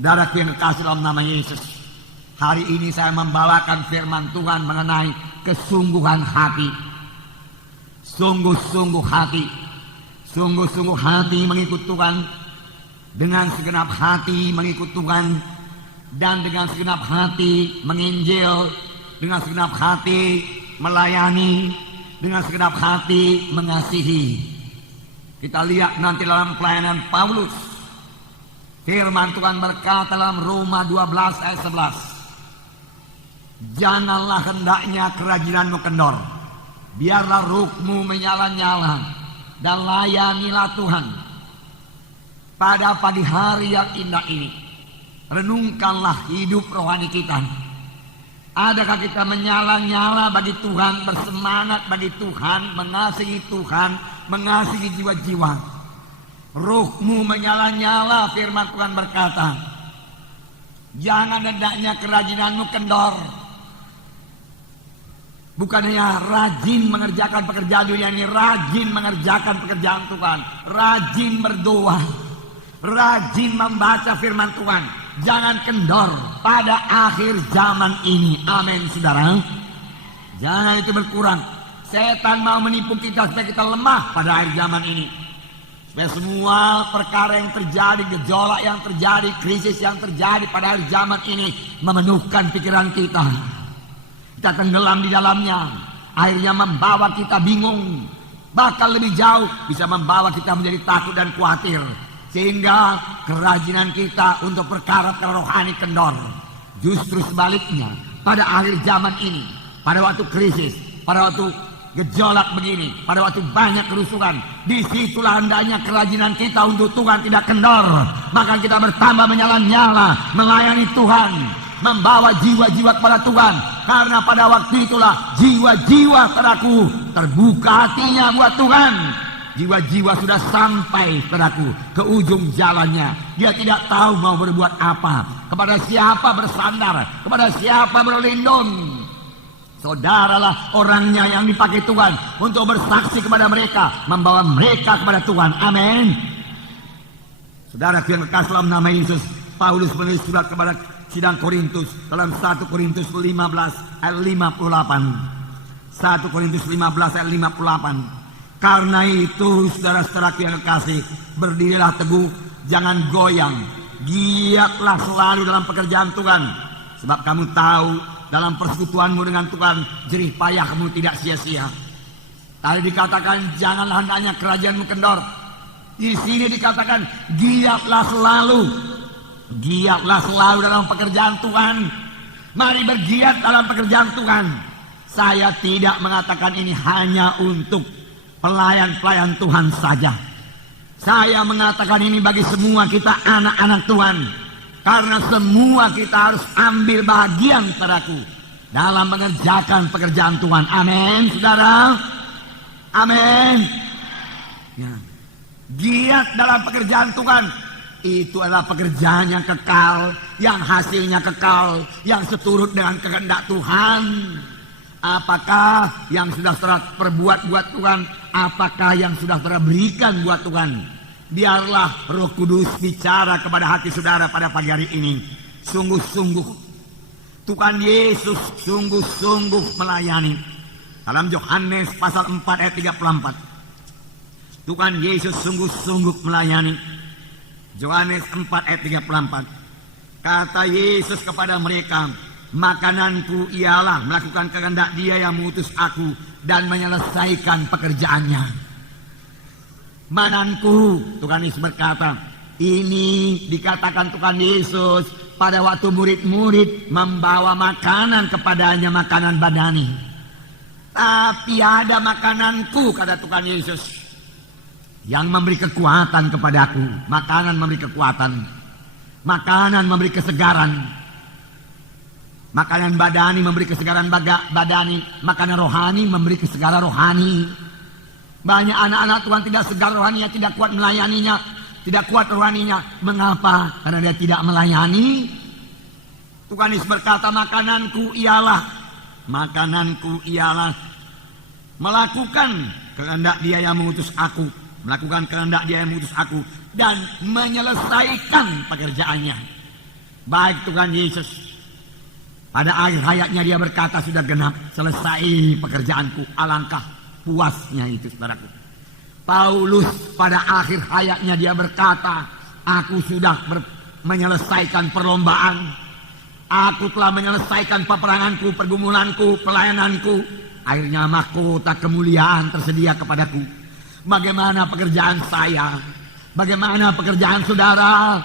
Saudaraku yang kekasih dalam nama Yesus, hari ini saya membawakan firman Tuhan mengenai kesungguhan hati. Sungguh-sungguh hati. Sungguh-sungguh hati mengikut Tuhan. Dengan segenap hati mengikut Tuhan. Dan dengan segenap hati menginjil. Dengan segenap hati melayani. Dengan segenap hati mengasihi. Kita lihat nanti dalam pelayanan Paulus. Firman Tuhan berkata dalam Roma 12 ayat 11. Janganlah hendaknya kerajinanmu kendor. Biarlah ruhmu menyala-nyala. Dan layanilah Tuhan. Pada pagi hari yang indah ini. Renungkanlah hidup rohani kita. Adakah kita menyala-nyala bagi Tuhan. Bersemangat bagi Tuhan. Mengasihi Tuhan. Mengasihi jiwa-jiwa. Ruhmu menyala-nyala, firman Tuhan berkata. Jangan hendaknya kerajinanmu kendor. Bukan hanya rajin mengerjakan pekerjaan dunia ini, rajin mengerjakan pekerjaan Tuhan, rajin berdoa, rajin membaca firman Tuhan. Jangan kendor pada akhir zaman ini. Amin, saudara. Jangan itu berkurang. Setan mau menipu kita supaya kita lemah pada akhir zaman ini. Supaya semua perkara yang terjadi, gejolak yang terjadi, krisis yang terjadi pada akhir zaman ini memenuhkan pikiran kita. Kita tenggelam di dalamnya. Akhirnya membawa kita bingung. Bahkan lebih jauh bisa membawa kita menjadi takut dan khawatir. Sehingga kerajinan kita untuk perkara-perkara rohani kendor. Justru sebaliknya, pada akhir zaman ini, pada waktu krisis, pada waktu gejolak begini, pada waktu banyak kerusuhan, disitulah hendaknya kerajinan kita untuk Tuhan tidak kendor. Maka kita bertambah menyala-nyala, melayani Tuhan, membawa jiwa-jiwa kepada Tuhan. Karena pada waktu itulah jiwa-jiwa saudaraku terbuka hatinya buat Tuhan. Jiwa-jiwa sudah sampai saudaraku ke ujung jalannya. Dia tidak tahu mau berbuat apa, kepada siapa bersandar, kepada siapa berlindung. Saudaralah orangnya yang dipakai Tuhan untuk bersaksi kepada mereka, membawa mereka kepada Tuhan. Amin. Saudara yang kekasih dalam nama Yesus, Paulus menulis surat kepada sidang Korintus dalam 1 Korintus 15 ayat 58. 1 Korintus 15 ayat 58. Karena itu saudara-saudaraku yang kekasih, berdirilah teguh, jangan goyang, giatlah selalu dalam pekerjaan Tuhan, sebab kamu tahu dalam persekutuanmu dengan Tuhan, jerih payahmu tidak sia-sia. Tadi dikatakan janganlah hendaknya kerajaanmu kendor. Di sini dikatakan giatlah selalu. Giatlah selalu dalam pekerjaan Tuhan. Mari bergiat dalam pekerjaan Tuhan. Saya tidak mengatakan ini hanya untuk pelayan-pelayan Tuhan saja. Saya mengatakan ini bagi semua kita anak-anak Tuhan. Karena semua kita harus ambil bagian saudaraku dalam mengerjakan pekerjaan Tuhan. Amin, saudara. Amin. Ya. Giat dalam pekerjaan Tuhan. Itu adalah pekerjaan yang kekal, yang hasilnya kekal, yang seturut dengan kehendak Tuhan. Apakah yang sudah saudara perbuat buat Tuhan? Apakah yang sudah saudara berikan buat Tuhan? Biarlah Roh Kudus bicara kepada hati saudara pada pagi hari ini. Sungguh-sungguh Tuhan Yesus sungguh-sungguh melayani. Dalam Yohanes pasal 4 ayat 34. Tuhan Yesus sungguh-sungguh melayani. Yohanes 4 ayat 34. Kata Yesus kepada mereka, makananku ialah melakukan kehendak Dia yang mengutus aku dan menyelesaikan pekerjaannya. Mananku, Tuhan Yesus berkata, ini dikatakan Tuhan Yesus pada waktu murid-murid membawa makanan kepadanya, makanan badani. Tapi ada makananku, kata Tuhan Yesus, yang memberi kekuatan kepadaku. Makanan memberi kekuatan, makanan memberi kesegaran. Makanan badani memberi kesegaran badani, makanan rohani memberi kesegaran rohani. Banyak anak-anak Tuhan tidak segar rohaninya, tidak kuat melayaninya, tidak kuat rohaninya. Mengapa? Karena dia tidak melayani. Tuhan Yesus berkata, makananku ialah melakukan kehendak Dia yang mengutus aku, melakukan kehendak Dia yang mengutus aku dan menyelesaikan pekerjaannya. Baik Tuhan Yesus, pada akhir hayatnya dia berkata, sudah genap, selesai pekerjaanku. Alangkah puasnya itu, saudaraku. Paulus pada akhir hayatnya dia berkata, aku sudah menyelesaikan perlombaan. Aku telah menyelesaikan peperanganku, pergumulanku, pelayananku. Akhirnya mahkota kemuliaan tersedia kepadaku. Bagaimana pekerjaan saya? Bagaimana pekerjaan saudara?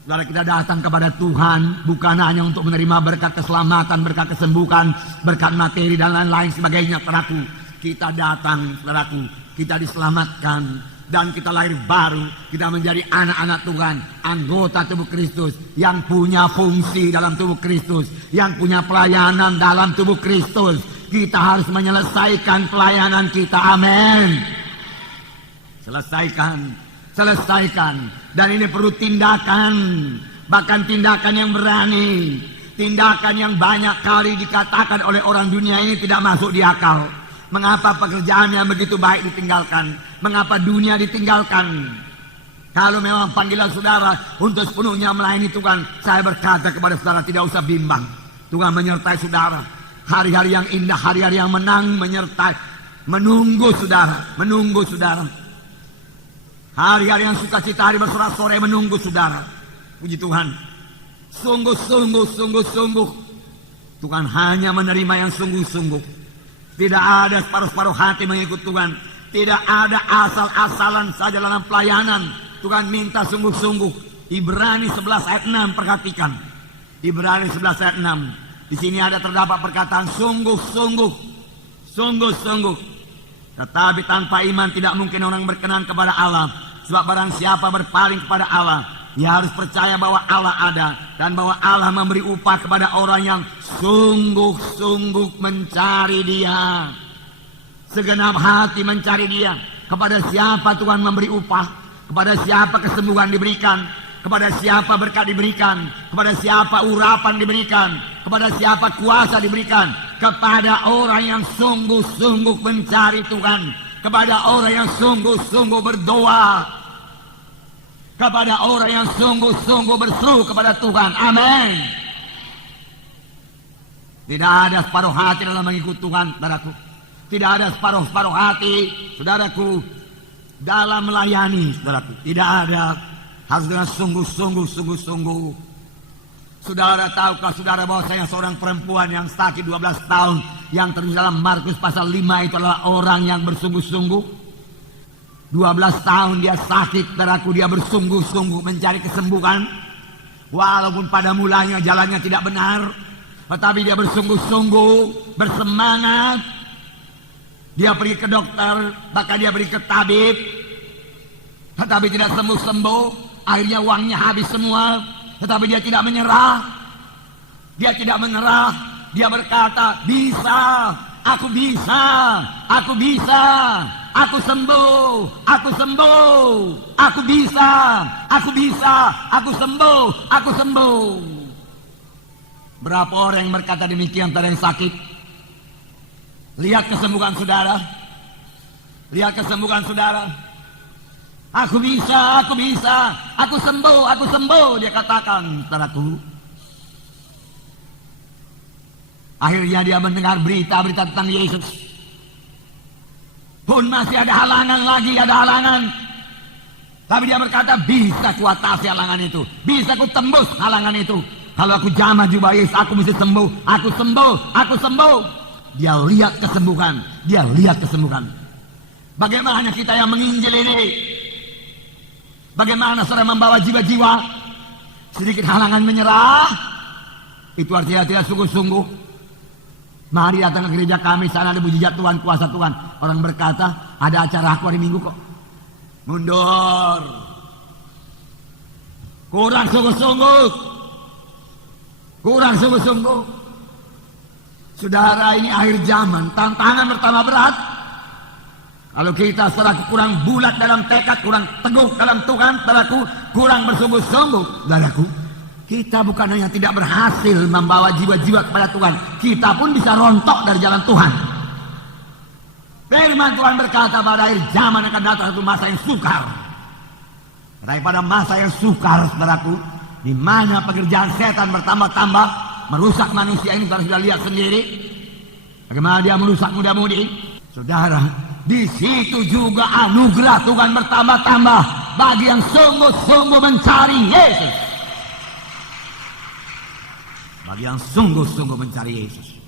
Saudara, kita datang kepada Tuhan bukan hanya untuk menerima berkat keselamatan, berkat kesembuhan, berkat materi dan lain-lain sebagainya, saudaraku. Kita datang, saudaraku, kita diselamatkan dan kita lahir baru. Kita menjadi anak-anak Tuhan, anggota tubuh Kristus yang punya fungsi dalam tubuh Kristus, yang punya pelayanan dalam tubuh Kristus. Kita harus menyelesaikan pelayanan kita. Amin. Selesaikan. Dan ini perlu tindakan, bahkan tindakan yang berani, tindakan yang banyak kali dikatakan oleh orang dunia ini tidak masuk di akal. Mengapa pekerjaan yang begitu baik ditinggalkan? Mengapa dunia ditinggalkan? Kalau memang panggilan saudara untuk sepenuhnya melayani Tuhan, saya berkata kepada saudara, tidak usah bimbang. Tuhan menyertai saudara. Hari-hari yang indah, hari-hari yang menang menyertai, menunggu saudara. Hari-hari yang sukacita, hari bersorak-sorai menunggu saudara. Puji Tuhan. Sungguh-sungguh. Tuhan hanya menerima yang sungguh-sungguh. Tidak ada separuh-separuh hati mengikut Tuhan. Tidak ada asal-asalan saja dalam pelayanan. Tuhan minta sungguh-sungguh. Ibrani 11 ayat 6, perhatikan. Ibrani 11 ayat 6. Di sini ada terdapat perkataan sungguh-sungguh. Tetapi tanpa iman tidak mungkin orang berkenan kepada Allah. Sebab barang siapa berpaling kepada Allah, ia harus percaya bahwa Allah ada dan bahwa Allah memberi upah kepada orang yang sungguh-sungguh mencari Dia. Segenap hati mencari Dia. Kepada siapa Tuhan memberi upah? Kepada siapa kesembuhan diberikan? Kepada siapa berkat diberikan? Kepada siapa urapan diberikan? Kepada siapa kuasa diberikan? Kepada orang yang sungguh-sungguh mencari Tuhan. Kepada orang yang sungguh-sungguh berdoa. Kepada orang yang sungguh-sungguh berseru kepada Tuhan. Amin. Tidak ada separuh hati dalam mengikut Tuhan, saudaraku. Tidak ada separuh-separuh hati, saudaraku, dalam melayani, saudaraku. Tidak ada. Harus dengan sungguh-sungguh. Saudara tahukah saudara bahwa saya seorang perempuan yang sakit 12 tahun yang tertulis dalam Markus pasal 5 itu adalah orang yang bersungguh-sungguh. 12 tahun dia sakit, saudaraku, dia bersungguh-sungguh mencari kesembuhan. Walaupun pada mulanya jalannya tidak benar, tetapi dia bersungguh-sungguh, bersemangat. Dia pergi ke dokter, bahkan dia pergi ke tabib, tetapi tidak sembuh-sembuh. Akhirnya uangnya habis semua, tetapi dia tidak menyerah. Dia berkata, bisa, aku bisa, aku sembuh, aku bisa, aku sembuh. Berapa orang yang berkata demikian pada yang sakit? Lihat kesembuhan saudara. Aku bisa, aku sembuh, dia katakan, saudaraku. Akhirnya dia mendengar berita-berita tentang Yesus. Pun masih ada halangan. Tapi dia berkata, bisa kuatasi halangan itu, bisa ku tembus halangan itu. Kalau aku jamah jubah Yesus, aku mesti sembuh, aku sembuh. Dia lihat kesembuhan. Bagaimana kita yang menginjil ini? Bagaimana saudara membawa jiwa-jiwa? Sedikit halangan menyerah, itu artinya tidak sungguh-sungguh. Mari datang ke gereja kami, sana ada mujizat Tuhan, kuasa Tuhan. Orang berkata, ada acara aku hari Minggu kok. Mundur. Kurang sungguh-sungguh. Saudara, ini akhir zaman, tantangan bertambah berat. Kalau kita saudaraku kurang bulat dalam tekad, kurang teguh dalam Tuhan, saudaraku kurang bersungguh-sungguh, saudaraku, kita bukan hanya tidak berhasil membawa jiwa-jiwa kepada Tuhan, kita pun bisa rontok dari jalan Tuhan. Firman Tuhan berkata pada akhir zaman akan datang satu masa yang sukar. Daripada masa yang sukar, saudaraku, di mana pekerjaan setan bertambah-tambah merusak manusia ini. Saudara sudah lihat sendiri bagaimana dia merusak muda-mudi. Saudara, di situ juga anugerah Tuhan bertambah-tambah bagi yang sungguh-sungguh mencari Yesus. Bagi yang sungguh-sungguh mencari Yesus.